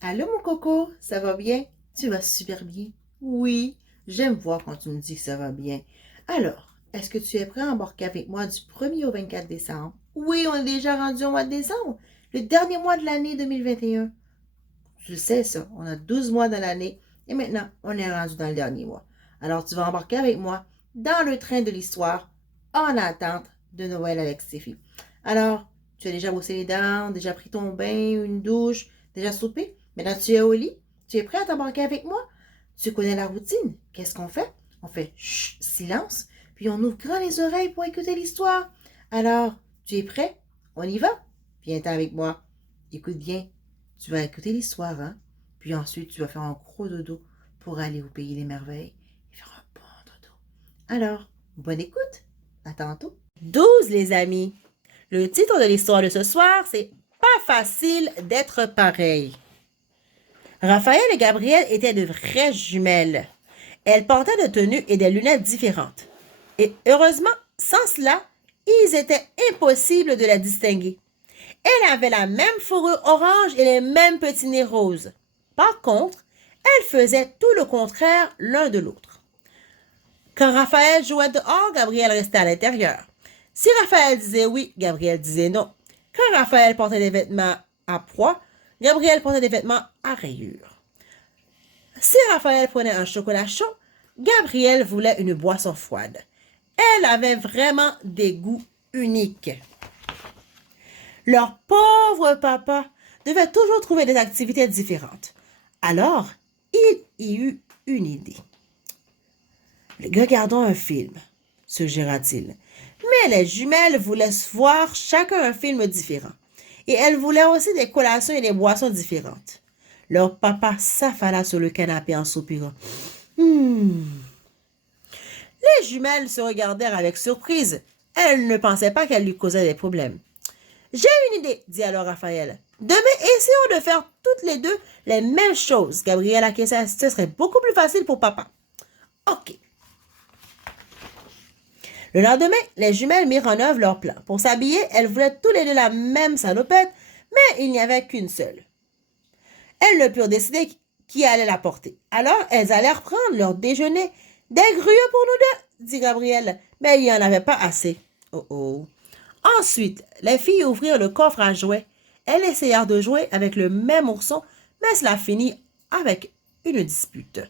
Allô mon coco, ça va bien? Tu vas super bien? Oui, j'aime voir quand tu me dis que ça va bien. Alors, est-ce que tu es prêt à embarquer avec moi du 1er au 24 décembre? Oui, on est déjà rendu au mois de décembre, le dernier mois de l'année 2021. Tu le sais ça, on a 12 mois dans l'année et maintenant on est rendu dans le dernier mois. Alors tu vas embarquer avec moi dans le train de l'histoire en attente de Noël avec Stéphie. Alors, tu as déjà brossé les dents, déjà pris ton bain, une douche, déjà soupé? Maintenant tu es au lit? Tu es prêt à t'embarquer avec moi? Tu connais la routine? Qu'est-ce qu'on fait? On fait chut, silence, puis on ouvre grand les oreilles pour écouter l'histoire. Alors, tu es prêt? On y va? Viens-t'en avec moi. Écoute bien, tu vas écouter l'histoire, hein? Puis ensuite, tu vas faire un gros dodo pour aller au pays des merveilles et faire un bon dodo. Alors, bonne écoute. À tantôt. 12, les amis. Le titre de l'histoire de ce soir, c'est Pas facile d'être pareil. Raphaël et Gabrielle étaient de vraies jumelles. Elles portaient de tenues et des lunettes différentes. Et heureusement, sans cela, il était impossible de la distinguer. Elle avait la même fourrure orange et les mêmes petits nez roses. Par contre, elles faisaient tout le contraire l'un de l'autre. Quand Raphaël jouait dehors, Gabrielle restait à l'intérieur. Si Raphaël disait oui, Gabrielle disait non. Quand Raphaël portait des vêtements à pois, Gabrielle portait des vêtements à rayures. Si Raphaël prenait un chocolat chaud, Gabrielle voulait une boisson froide. Elle avait vraiment des goûts uniques. Leur pauvre papa devait toujours trouver des activités différentes. Alors, il y eut une idée. Regardons un film, suggéra-t-il. Mais les jumelles voulaient voir chacun un film différent. Et elles voulaient aussi des collations et des boissons différentes. Leur papa s'affala sur le canapé en soupirant. Les jumelles se regardèrent avec surprise. Elles ne pensaient pas qu'elle lui causait des problèmes. J'ai une idée, dit alors Raphaël. Demain, essayons de faire toutes les deux les mêmes choses. Gabrielle acquiesça, ce serait beaucoup plus facile pour papa. Ok. Le lendemain, les jumelles mirent en œuvre leur plan. Pour s'habiller, elles voulaient tous les deux la même salopette, mais il n'y avait qu'une seule. Elles ne purent décider qui allait la porter. Alors, elles allèrent prendre leur déjeuner. Des gruyots pour nous deux, dit Gabrielle, mais il n'y en avait pas assez. Oh oh. Ensuite, les filles ouvrirent le coffre à jouets. Elles essayèrent de jouer avec le même ourson, mais cela finit avec une dispute.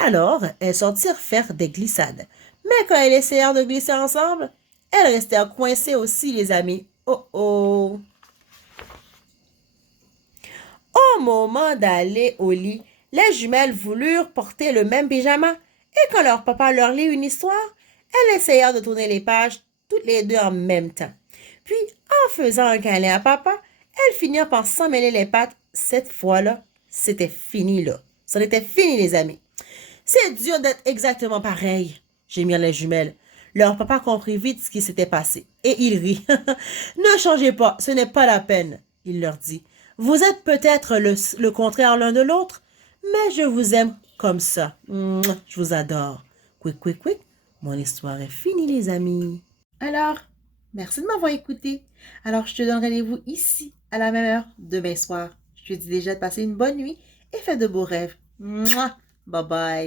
Alors, elles sortirent faire des glissades. Mais quand elles essayèrent de glisser ensemble, elles restèrent coincées aussi, les amis. Oh oh! Au moment d'aller au lit, les jumelles voulurent porter le même pyjama. Et quand leur papa leur lit une histoire, elles essayèrent de tourner les pages toutes les deux en même temps. Puis, en faisant un câlin à papa, elles finirent par s'emmêler les pattes. Cette fois-là, c'était fini, là. C'en était fini, les amis. C'est dur d'être exactement pareil, gémirent les jumelles. Leur papa comprit vite ce qui s'était passé, et il rit. Ne changez pas, ce n'est pas la peine, il leur dit. Vous êtes peut-être le contraire l'un de l'autre, mais je vous aime comme ça. Mouah, je vous adore. Quick, quick, quick, mon histoire est finie, les amis. Alors, merci de m'avoir écouté. Alors, je te donne rendez-vous ici, à la même heure, demain soir. Je te dis déjà de passer une bonne nuit et fais de beaux rêves. Mouah, bye bye.